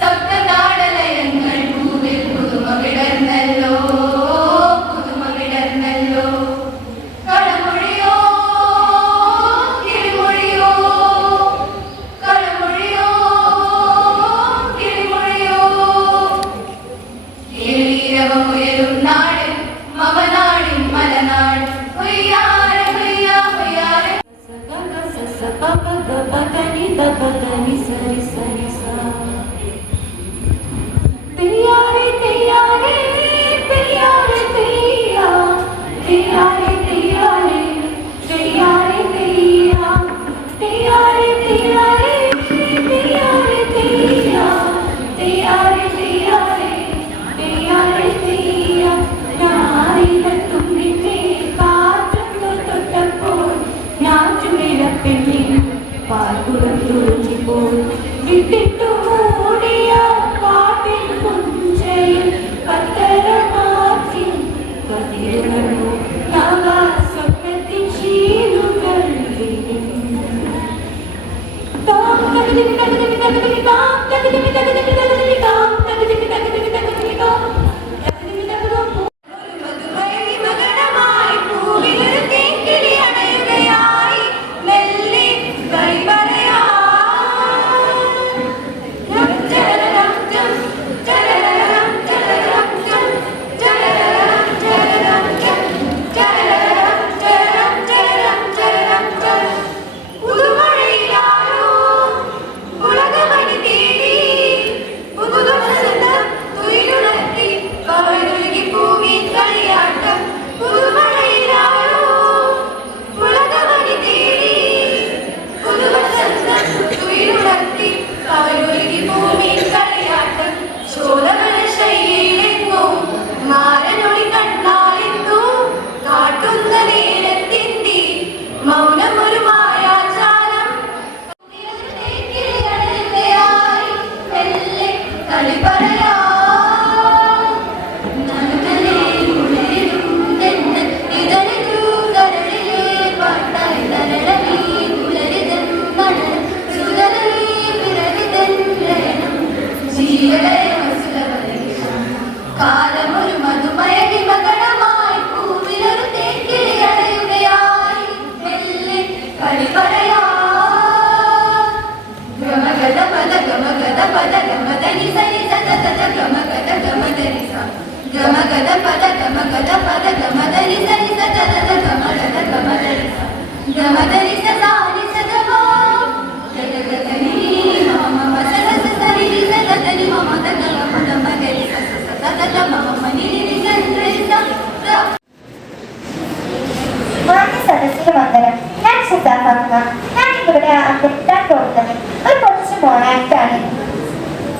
സപ്തനാടലയങ്ങൾ പൂവിൽ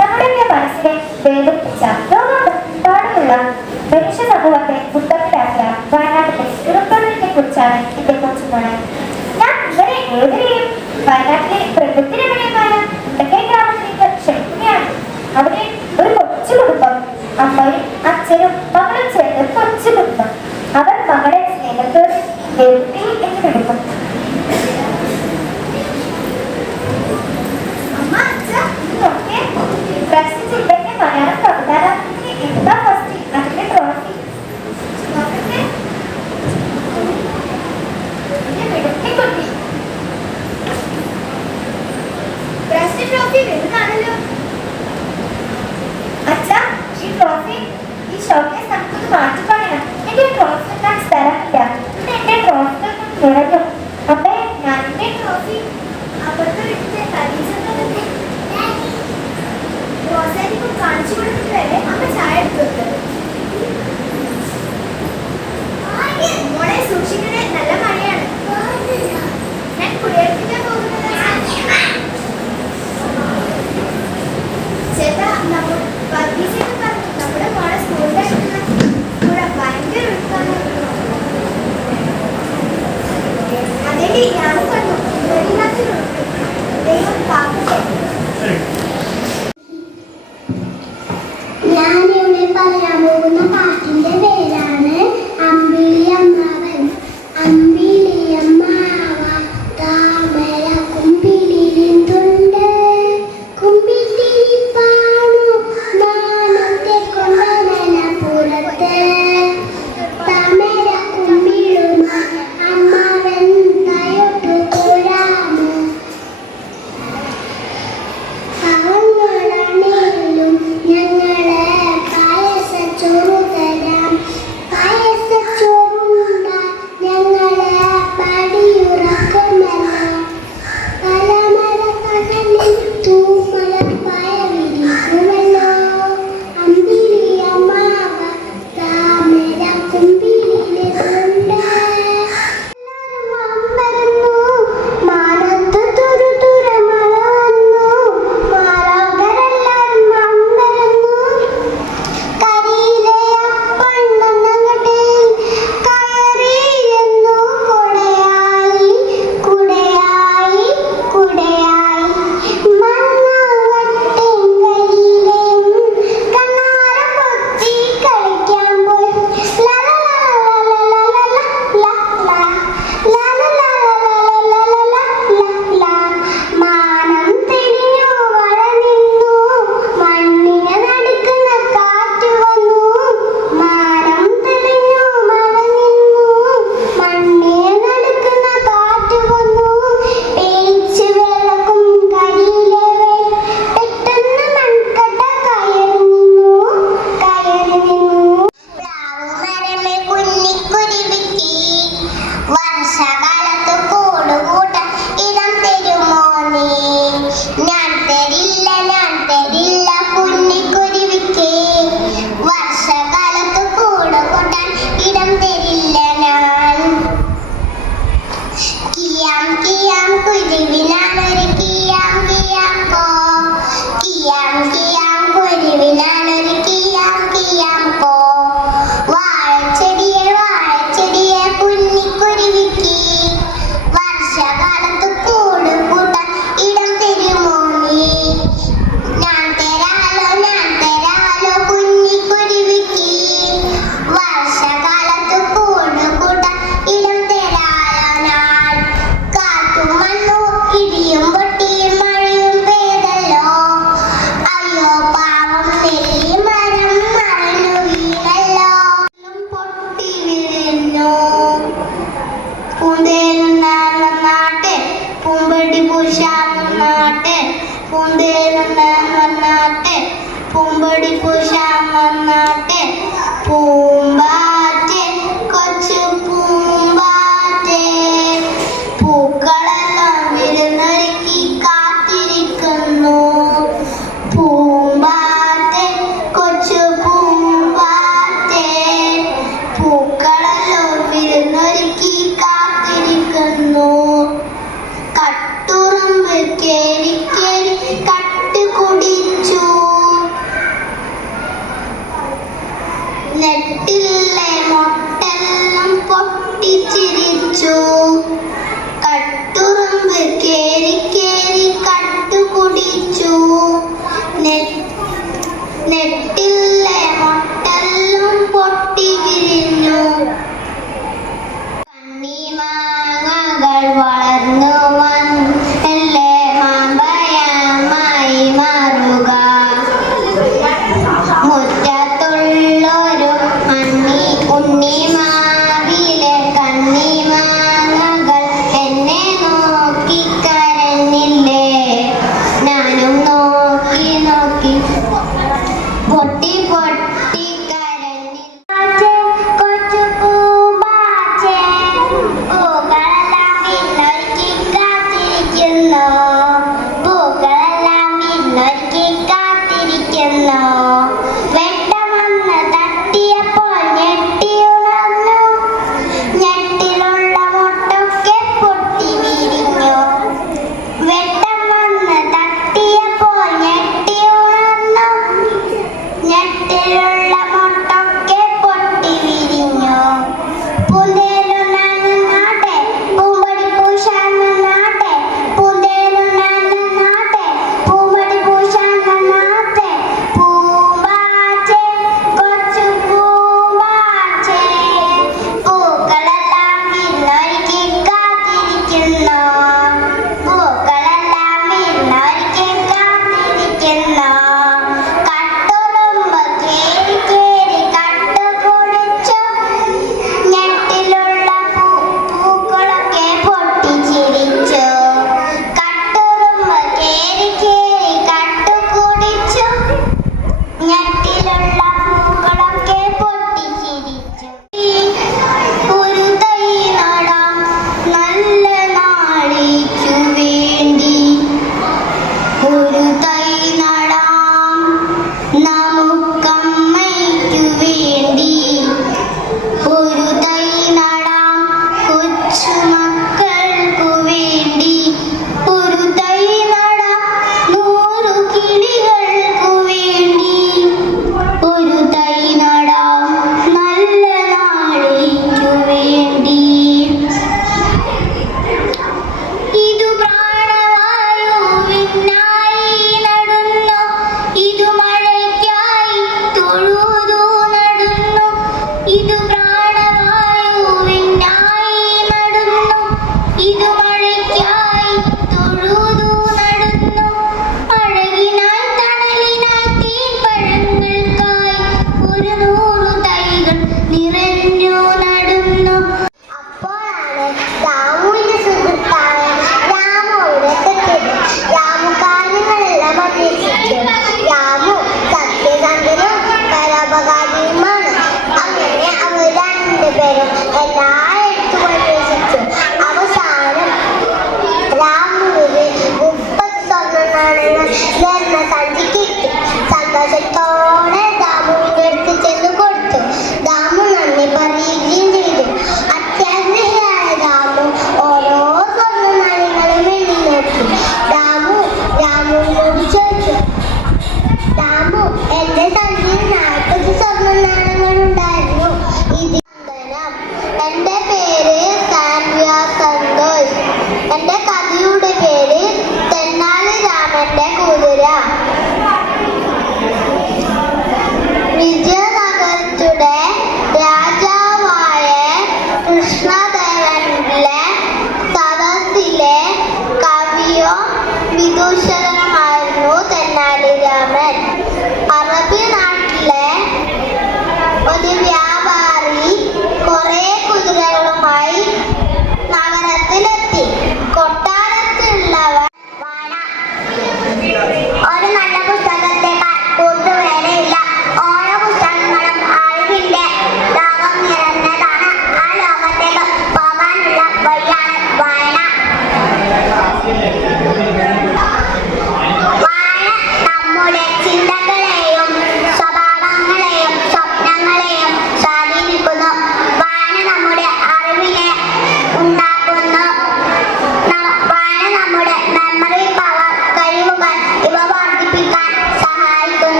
നമ്മുടെയൊക്കെ മനസ്സിനെ വേദനിപ്പിച്ച ലോകമെമ്പാടുമുള്ള മനുഷ്യ സമൂഹത്തെ ബുദ്ധിമുട്ടാക്കിയ വയനാട്ടിലെ ഉരുൾപൊട്ടലിനെ കുറിച്ചാണ് എന്റെ കൊച്ചുമോളെ. ഞാൻ ഇവരെ ഏവരെയും വയനാട്ടിലെ പ്രകൃതി രമണീയമായ ഇടക്കേ ഗ്രാമത്തിലേക്ക് ക്ഷണിക്കുകയാണ്. അവിടെ ഒരു കൊച്ചു കുടുംബം, അമ്മയും അച്ഛനും മകളും ചേർന്ന് കൊച്ചു കുടുംബം. അവർ മകളെ സ്നേഹത്തോടെ ദേവി എന്ന് വിളിക്കും. മലയാളം കവിതാരാധനത്തിന് എന്താ ഫസ്റ്റ് അതിന്റെ ട്രോഫി ട്രോഫി വലുതാണല്ലോ. അച്ഛാ, ഈ ട്രോഫി ഈ ഷോക്കേസ് നമുക്കൊന്ന് മാറ്റി പണിയാം. എന്റെ ട്രോഫി ഉണ്ടാൻ സ്ഥലമില്ല. ഇന്ന് എന്റെ ട്രോഫി നിറഞ്ഞു. അപ്പേ, ഞാൻ എന്റെ ട്രോഫി അപ്പുറത്ത് വിളിച്ച് കരീച്ചൊക്കെ റോസാരിക്കും കാണിച്ചു കൊടുത്തിട്ട് വരെ അമ്മ ചായ എടുത്തു. മോളെ സൂക്ഷിക്കണേ, നല്ല മഴയാണ്. ഞാൻ കുടിയേൽപ്പിക്കാൻ പോകുന്നത് ചേട്ടാ, വർഗീസൊക്കെ പറഞ്ഞു നമ്മുടെ മോളെ സ്കൂളിലെ കൂടെ ഭയങ്കര ഒഴുക്കാണ്. അതേണ്ടി ഞാനും കണ്ടു വെളിയില്ലാത്തൊരൊഴുക്ക്. ദൈവം കാക്കട്ടെ. ഞാനിവിടെ പറയാൻ പോകുന്ന പാട്ടിന്റെ പേരാണ് അമ്പിളിയമ്മാവൻ. അമ്പിളിയമ്മാവ താമര കുമ്പിളിരുന്നുണ്ട്, കുമ്പിത്തിരിപ്പാണു നാണത്തെ കൊണ്ടനപ്പുറത്ത്. താമര കുമ്പിളുമ അമ്മാവൻ തയോട്ടു പോരാമോ. പാവങ്ങളാണേലും ഞങ്ങളെ പായസച്ചോറ് തരാം. ഉഷാൻ വന്നാട്ടെ പൂമ്പാറ്റെ കൊച്ചു പൂമ്പാറ്റെ പൂക്കളെല്ലാം വിരുന്നൊരുക്കി കാത്തിരിക്കുന്നു പൂമ്പാറ്റെ കൊച്ചു പൂമ്പാറ്റെ പൂക്കളെല്ലാം വിരുന്നൊരുക്കി കാത്തിരിക്കുന്നു കട്ടുറുമ്പ് കേറി കേറി കട്ട് കുടിച്ചു നെട്ടിലെ മൊട്ടെല്ലാം പൊട്ടിച്ചിരിച്ചു കട്ടുറുമ്പ് കേറി കേറി കട്ട് കുടിച്ചു നെട്ടിലെ മൊട്ടെല്ലാം പൊട്ടി വിരിഞ്ഞു കണ്ണിമാങ്ങകൾ വളർന്നു വന്നല്ലേ മാമ്പഴമായി മാറുക മുറ്റത്തുള്ളൊരു ഉണ്ണിമാവിലെ കണ്ണിമാങ്ങകൾ എന്നെ നോക്കി കരഞ്ഞില്ലേ ഞാനും നോക്കി നോക്കി പൊട്ടി പൊട്ടി കരഞ്ഞില്ലേ കൊച്ചു പൂമ്പാറ്റേ പൂക്കളെല്ലാം വിണ്ണൊരുക്കി കാത്തിരിക്കുന്നു പൂക്കളെല്ലാം വിണ്ണൊരുക്കി കാത്തിരിക്കുന്നു വെട്ടം വന്ന് തട്ടിയപ്പോൾ ഞെട്ടിയുണർന്നു ഞെട്ടിലുള്ള മൊട്ടൊക്കെ പൊട്ടി വിരിഞ്ഞു വെട്ടം വന്ന് തട്ടിയപ്പോൾ ഞെട്ടിയുണർന്നു ഞെട്ടിലുള്ള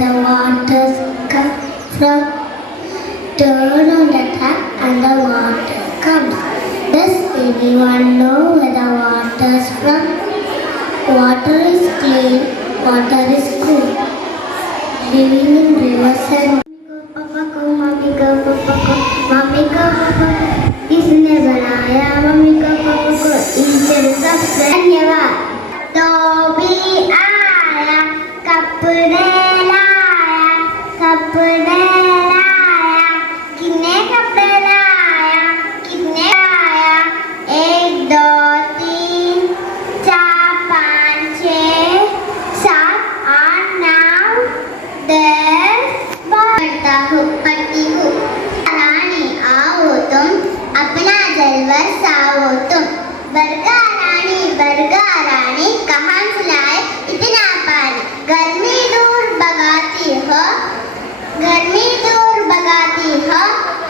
the waters come from. Turn on the tap and the water comes. Does anyone know where the water's from? Water is clean, water is cool. Living in rivers and Papa go, mommy go, papa go, mommy go, papa go. इसने बनाया mummy को पापा को इनसे सब धन्यवाद. धोबी आया कपड़े लाया कितने कपड़े लाया कितने लाया 1 2 3 4 5 6 7 8 9 10 पढ़ती हूँ रानी आओ तुम अपना जलवा साओ तुम. बरगा रानी कहाँ से लाए इतना पानी. गर्मी दूर भगाती हो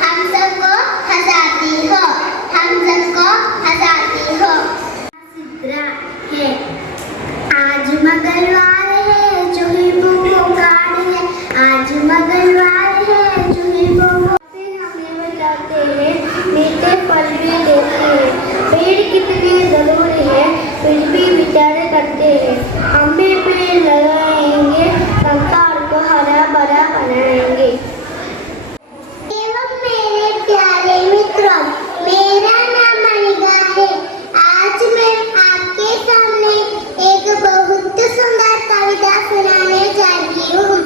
हम सबको हंसाती हो सिद्रा है. आज मंगलवार है चूही बुबू कार्ड है. आज मंगलवार है चूही बुबू हमें बचाते हैं मीठे फल भी देते हैं. पेड़ कितने जरूरी है फिर भी बेचारे करते हैं. हमें पेड़ लगाएंगे संसार को हरा भरा बनाएंगे. एवं मेरे प्यारे मित्रों, मेरा नाम मणिका है. आज मैं आपके सामने एक बहुत सुंदर कविता सुनाने जा रही हूँ.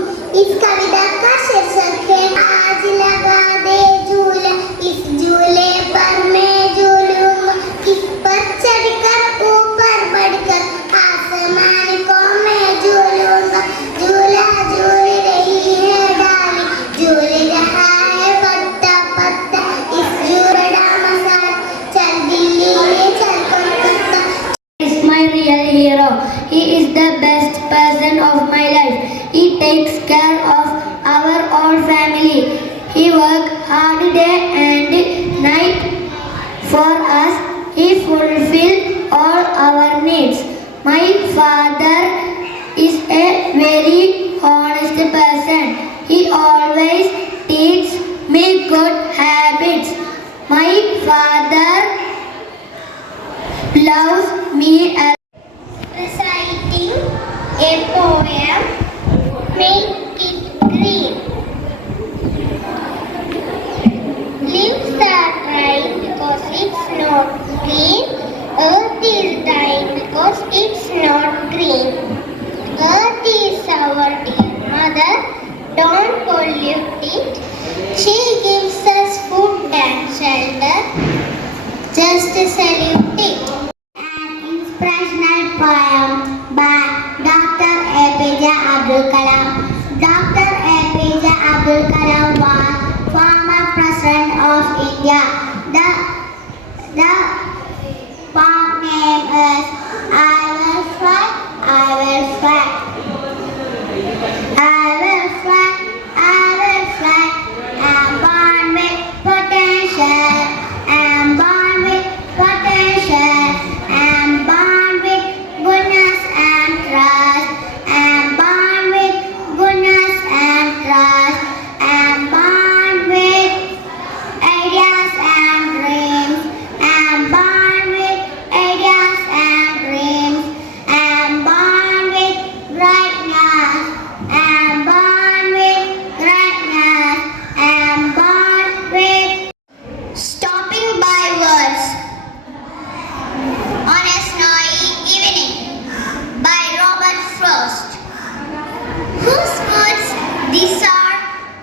इस कविता का शीर्षक है आज लगा दे झूला इस झूले पर मैं झूलूंगा. किस पर चढ़कर ऊपर बढ़कर आसमान को मैं झूलूंगा. झूला झूल रही है डाली झूल रहा है पत्ता इस झूला मसाला चल दिल्ली चल Kolkata. Is my real hero. He is the best person of my life. He takes care of our whole family. He works hard day and night for us. He fulfills all our needs. My father is a very honest person. He always teaches me good habits. My father loves me as reciting a poem. Make it green. Leaves are drying because it's not green. Earth is dying because it's not green. Earth is our dear mother. Don't pollute it. She gives us food and shelter. Just salute it. An inspirational poem by Dr. APJ Abdul Kalam. Dr. APJ Abdul Kalam was former President of India. The poem name is I will fly, I will fly. I will fly, I will fly. I'm born with potential. I'm born with potential. I'm born with goodness and trust. I'm born with goodness and trust. I'm born with ideas and dreams. I'm born with ideas and dreams. I'm born with brightness. I'm born with greatness. I'm born with stopping by words on a snowy evening by Robert Frost. Whose words these are?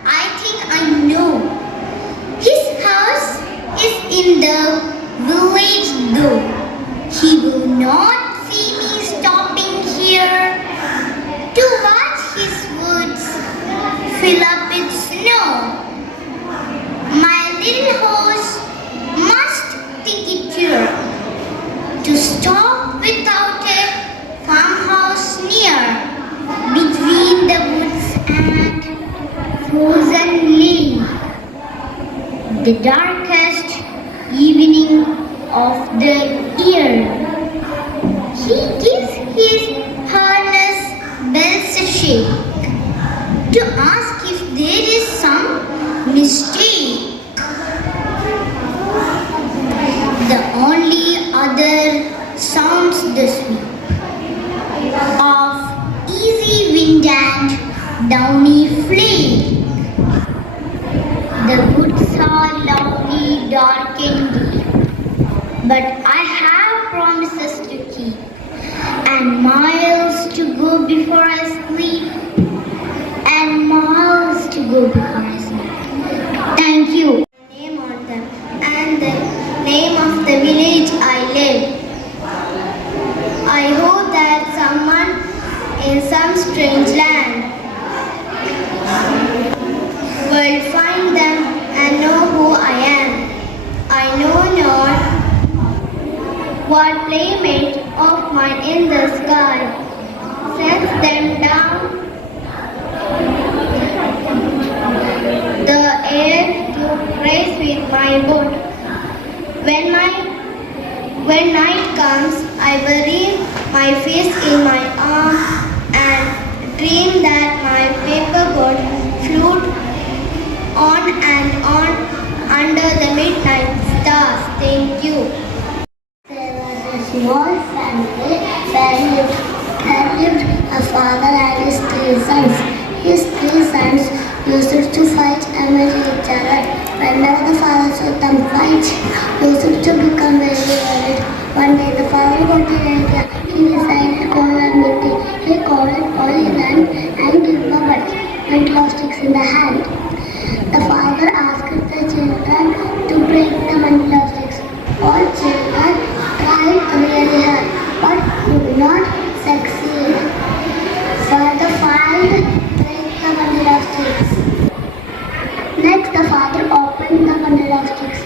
I think I know. His house is in the village though. He will not see me stopping here to watch his woods fill up with snow. My little horse must think it pure to stop without a farmhouse near between the woods and frozen lane. The darkest evening of the year. He gives his harness bells a shake to ask if there is some mistake. The only other sounds the sweep of easy wind and downy flake. The woods are lovely, dark and deep, but I have promises to keep and miles to go before I sleep, and miles to go before I sleep. Thank you. Name on them and the name of the village I live. I hope that someone in some strange land will find them and know who I am. I know not what playmate of mine in the sky sends them down the air to race with my boat. When night comes, I bury my face in my arms and dream that my paper boat float on and on under the midnight stars. Thank you. There was a small family where lived a father and his 3 sons. His 3 sons used to fight among each other. Whenever the father saw them fight, used to become very worried. One day the father got an idea. He decided to call a meeting. He called all children and gave them mental sticks in the hand. The father asked the children to break the mental sticks. All children tried really hard but could not succeed. So the father break the bundle of sticks. Next, the father opened the bundle of sticks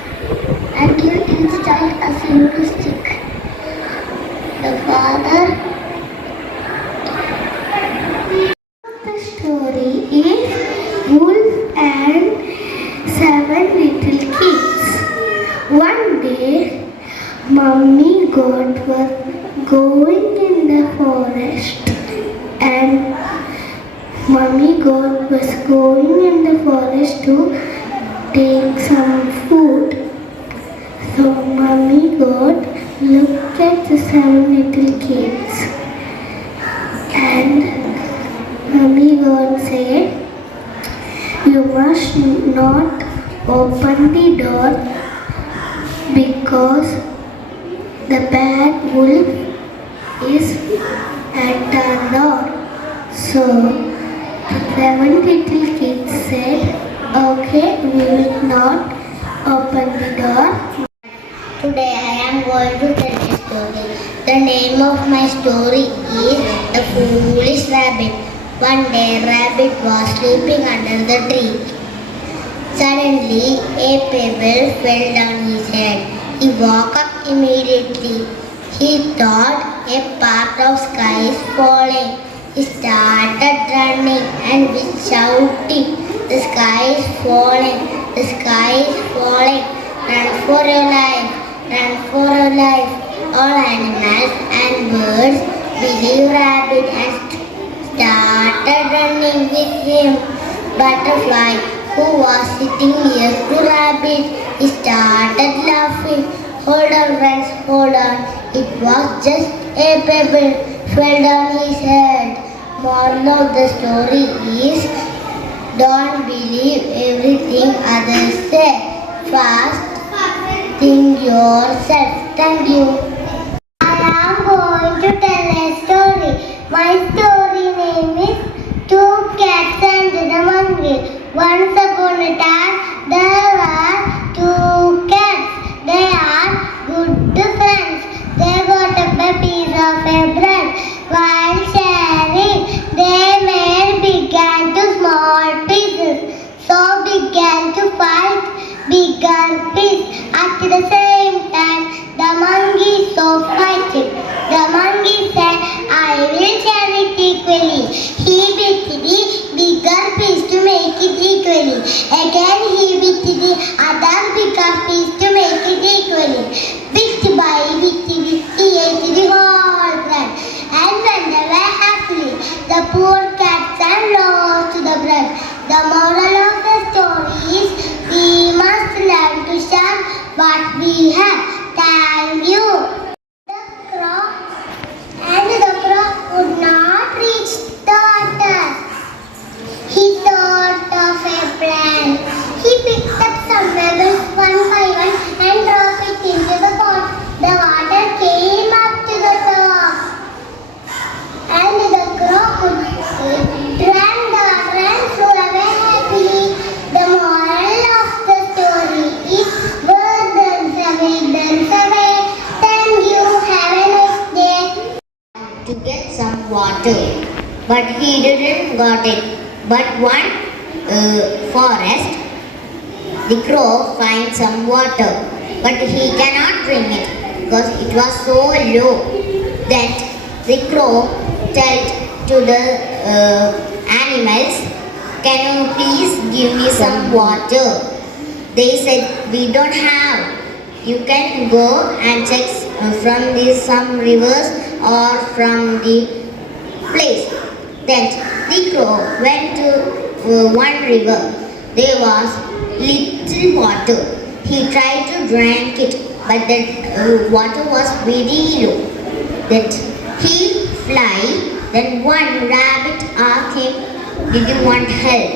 and gave each child a single stick. The father. The story is Wolf and 7 little kids. One day, Mummy Goat was going in the forest, and Mummy Goat was going in the forest to take some food. So Mummy Goat looked at the 7 little kids, and Mummy Goat said, "You must not open the door because the bad wolf is at the door." So the 7 little kids said, "Okay, we will not open the door." Today I am going to tell a story. The name of my story is The Foolish Rabbit. One day Rabbit was sleeping under the tree. Suddenly a pebble fell on his head. He woke up immediately. He thought a part of sky is falling. He started running and shouting, "The sky is falling! The sky is falling! Run for your life! Run for your life!" All animals and birds believed Rabbit and started running with him. Butterfly, who was sitting near to Rabbit, he started laughing. "Hold on, friends, hold on. It was just a pebble fell on his head." Moral of the story is, don't believe everything others say. First, think yourself. Thank you. I am going to tell a story. My story name is Two Cats and the Monkey. Once upon a time, there were 2 cats. They are good friends. They got a piece of a bread. While sharing, they made big and small pieces. So began to fight bigger piece. At the same time, the monkey saw fighting. The monkey said, "I we have. Thank you. The crow could not reach the water. He thought of a plan. He picked up some pebbles one by one and dropped it into the pot. The water came up to the top, and the crow drank the water and flew away happily. The moral of the story is bird runs away, runs away. Thank you. Have a nice day. To get some water, but he didn't got it. But one forest, the crow finds some water, but he cannot drink it because it was so low. That the crow told to the animals, "Can you please give me some water?" They said, "We don't have. You can go and check from some rivers or from the place." Then the crow went to one river. There was little water. He tried to drink it, but the water was very low. That he fly. Then one rabbit asked him, "Did you want help?"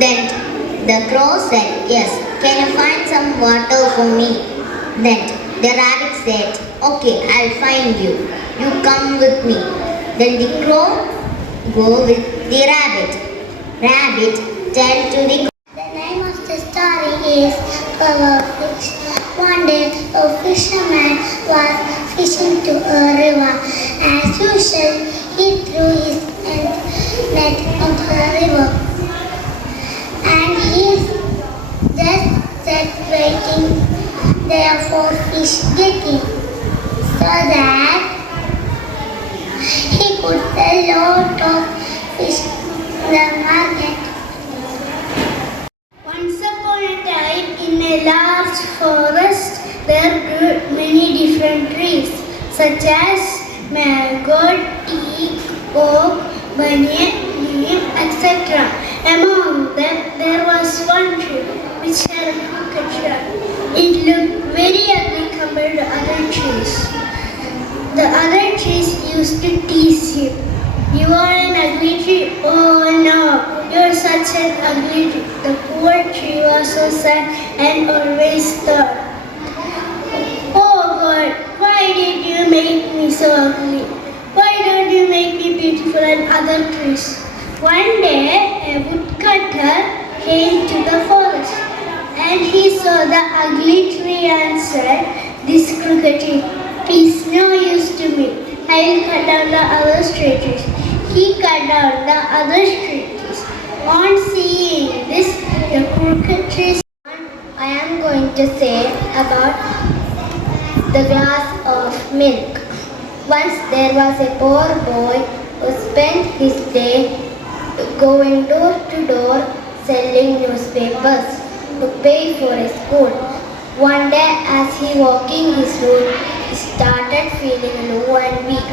Then the crow said, "Yes. Can you find some water for me?" Then the rabbit said, "Okay, I'll find you. You come with me." Then the crow go with the rabbit. Rabbit tell to the crow. The name of the story is Fish. One day, a fisherman was fishing to a river. As usual, he threw his net into the river, and he just sat waiting there for fish getting, so that he could sell a lot of fish in the market. Once upon a time, in a large forest, there grew many different trees, such as mango, teak, oak, banyan, neem, etc. Among them, there was one tree which had a crooked trunk. It looked very ugly compared to other trees. The other trees used to tease him. "You are an ugly tree. Oh no, you are such an ugly tree." The poor tree was so sad and always thought, "Oh God, why did you make me so ugly? Why don't you make me beautiful and other trees?" One day, a woodcutter came to the forest, and he saw the ugly tree and said, "This crooked tree is no use to me. I will cut down the other straight trees." He cut down the other straight trees. On seeing this, the crooked trees. I am going to say about the glass of milk. Once there was a poor boy who spent his day going door to door selling newspapers to pay for his school. One day, as he walking his road, he started feeling low and weak.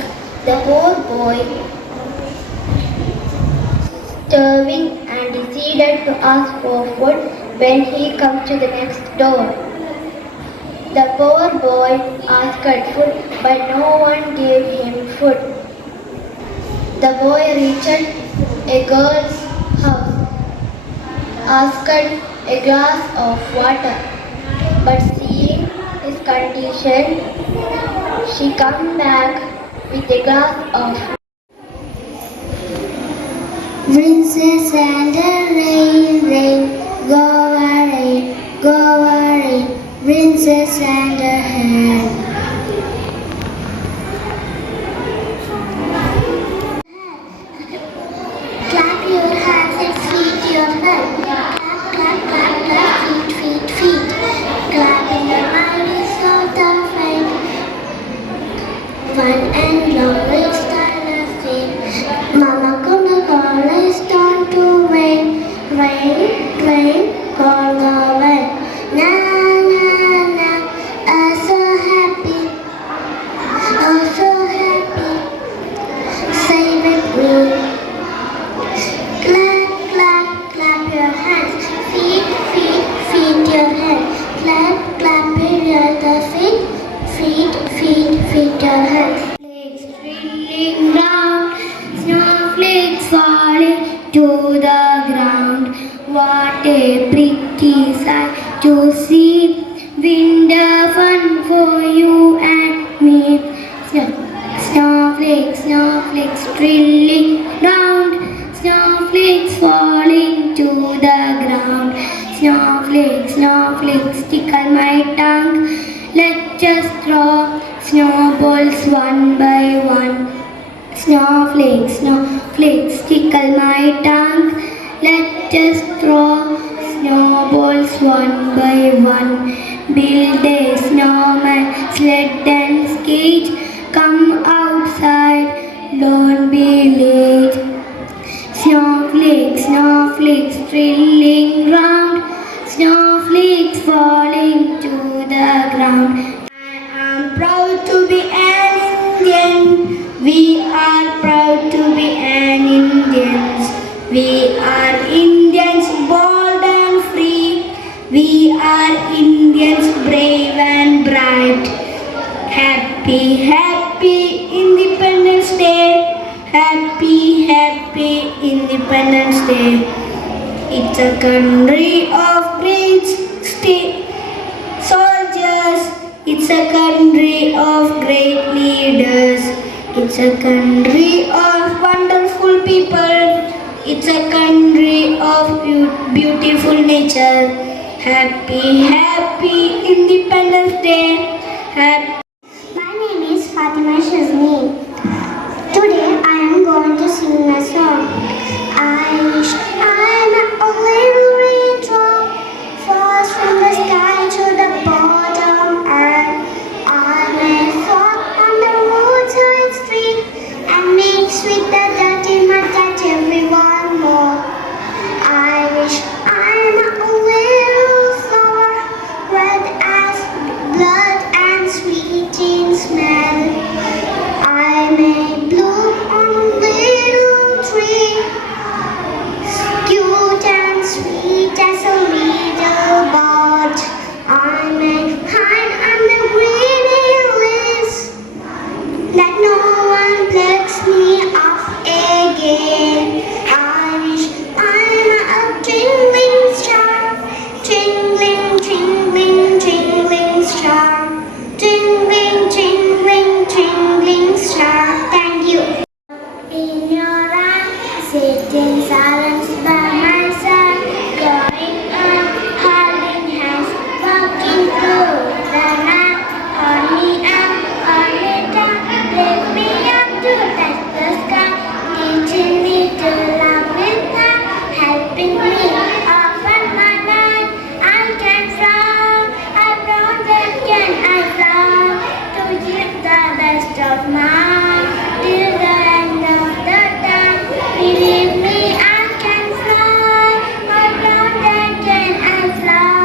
The poor boy, starving, and decided to ask for food when he come to the next door. The poor boy asked food, but no one gave him food. The boy reached a girl's house, asked a glass of water, but seeing his condition, she come back with a glass of Princess and the rain, rain, go away, go away, princess and the hand. Clap your hands and feet your hand. Clap, clap, clap, clap, feet, feet, feet. Clap in the mighty sort of rain. One and long waves turn a feet. Mama gonna call us down to rain. Rain, rain, gonna go away. Na, na, na, I'm so happy. to the ground. What a pretty sight to see. Winter fun for you and me. Snowflakes, snowflakes drilling round. Snowflakes falling to the ground. Snowflakes, snowflakes tickle my tongue. Let's just throw snowballs one by one. Snowflakes, snowflakes tickle my tongue. Let us throw snowballs one by one. Build a snowman, sled and skate. Come outside, don't be late. Snowflakes, snowflakes drilling round. Snowflakes falling to the ground. I am proud to be an Indian. We are proud to be an Indians. We are Indians bold and free. We are Indians brave and bright. Happy, happy Independence Day. Happy, happy Independence Day. It's a country of great soldiers. It's a country of great leaders. It's a country of wonderful people. It's a country of beautiful nature. Happy, happy Independence Day. My name is Fatima Shazni. Today I am going to sing a song. I wish I'm a little raindrop falls from the sky to the bottom earth. I may fall on the roadside street and mix with the dirty mud that everyone more. I wish I'm a little flower, red as blood and sweet in smell. I may bloom on a little tree, cute and sweet as a little bud. I may hide under green leaves, let no one plucks me off again. I wish I'm a twinkling star, twinkling, twinkling, twinkling star, twinkling, twinkling, twinkling star. Thank you. In your eyes, sitting silence by my side, going on, holding hands, walking through the night. On me up, on me down, lift me up to touch the sky, teaching me to love with God, helping me open my mind. I can fly, I proud that can I fly, to give the best of mine till the end of the time. Believe me, I can fly, I proud that can I fly,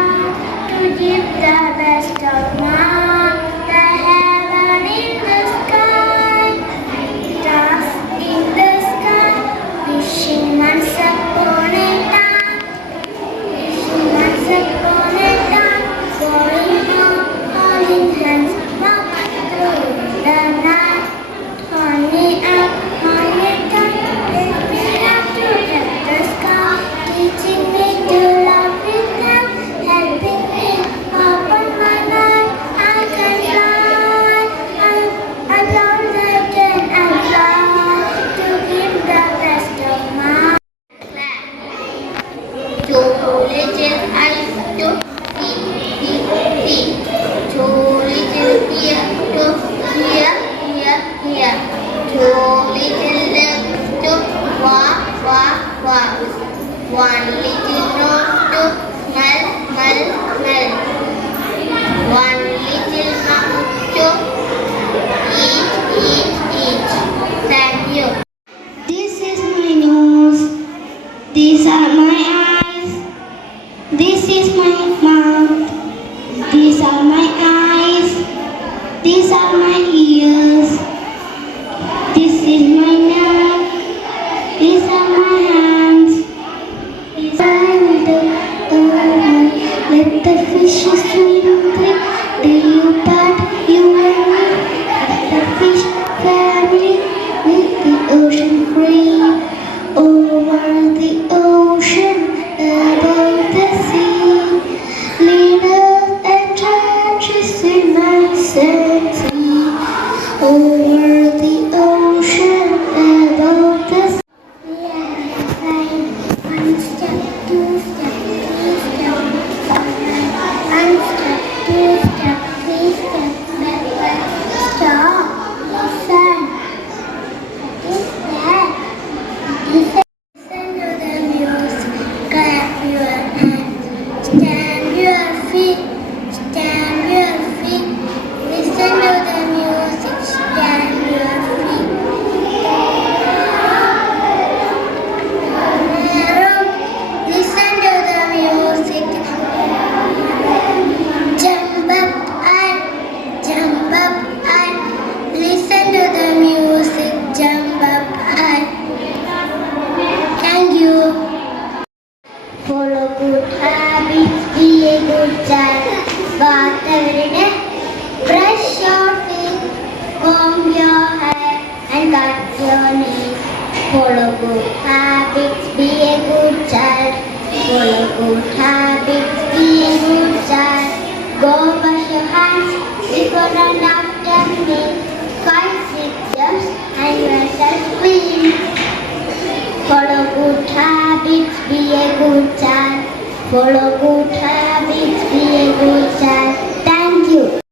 to give the best of mine. The heaven in the sky, stars in the sky, wishing once upon a time, wishing once upon a time, going on, holding hands, walking through the night. Honey up, honey down, lift me up to touch the sky, teaching me to love with them, helping me open my mind. I can fly, I love that can I fly, to give the best of mine. Two little eyes to see. Two little ears to hear. Two little legs to walk. One little nose to smell. One little mouth to eat. Thank you. This is my nose. These are my eyes. This is my mouth. These are my eyes. These are my ears. This is my neck. These are my hands. These are the ocean. Let the fishes swim free. Do you part, you and me? Let the fish family with the ocean free over the Follow good habits, be a good child. Follow good habits, be a good child. Go wash your hands before and after meal. Fight with germs and yourself clean. Follow good habits, be a good child. Follow good habits, be a good child. Thank you.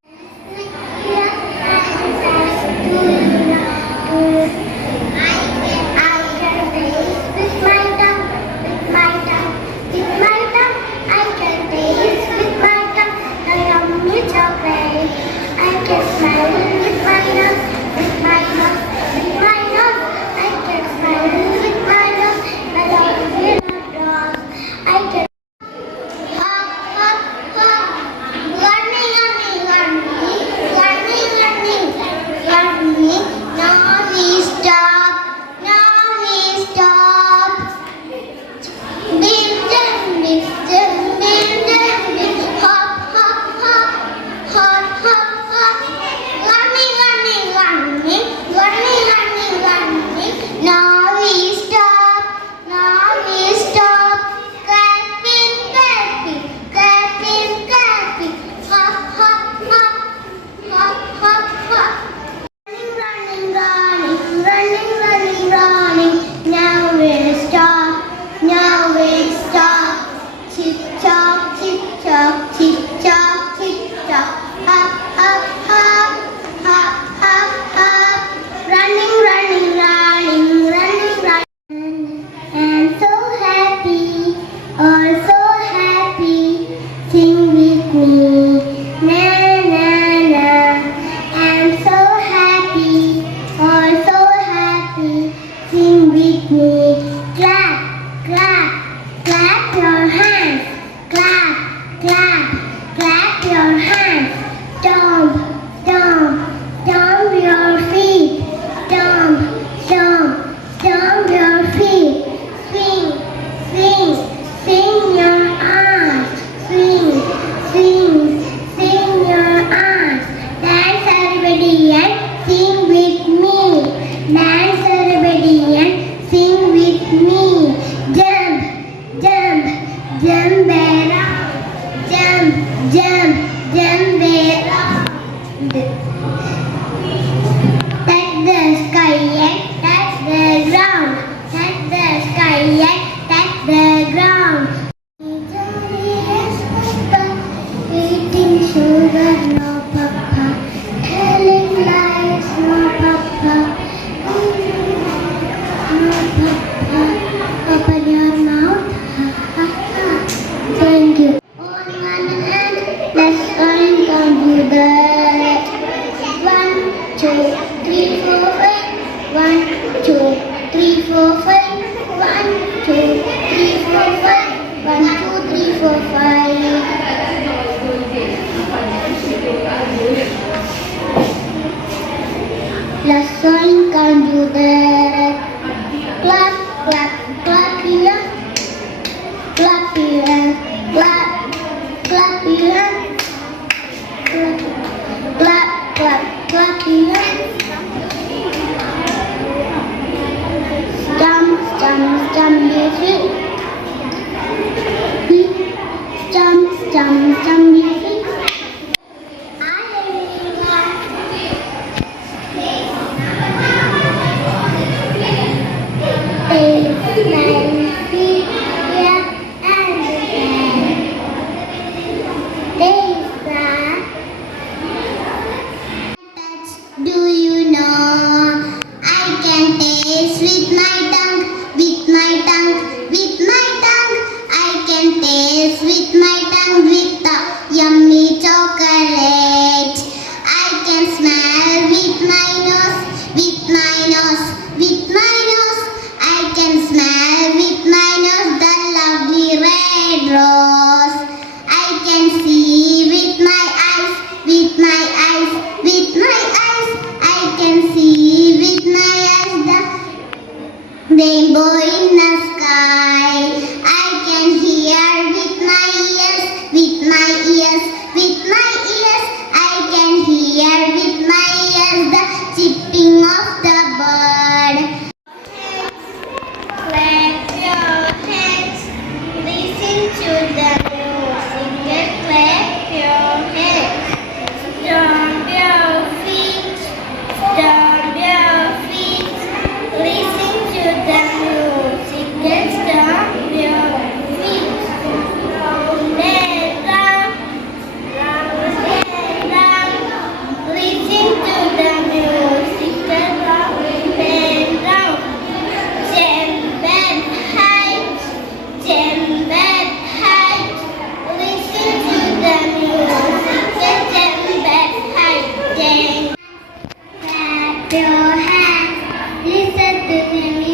Lesson computer. Clap, clap, clap here. Clap here. Clap, clap here. Clap, clap, clap here. Stamp, stamp, stamp music. Stamp, stamp, stamp music. Do you know I can taste with my tongue, with my tongue, with my tongue. I can taste with my tongue with the yummy chocolate. I can smell with my nose, with my nose, with my nose. I can smell with my nose the lovely red rose. I can see with my eyes, with my eyes, with my eyes. I can see with my eyes the rainbow in the sky. I can hear with my ears, with my ears, with my ears. I can hear with my ears the chirping of the bird. name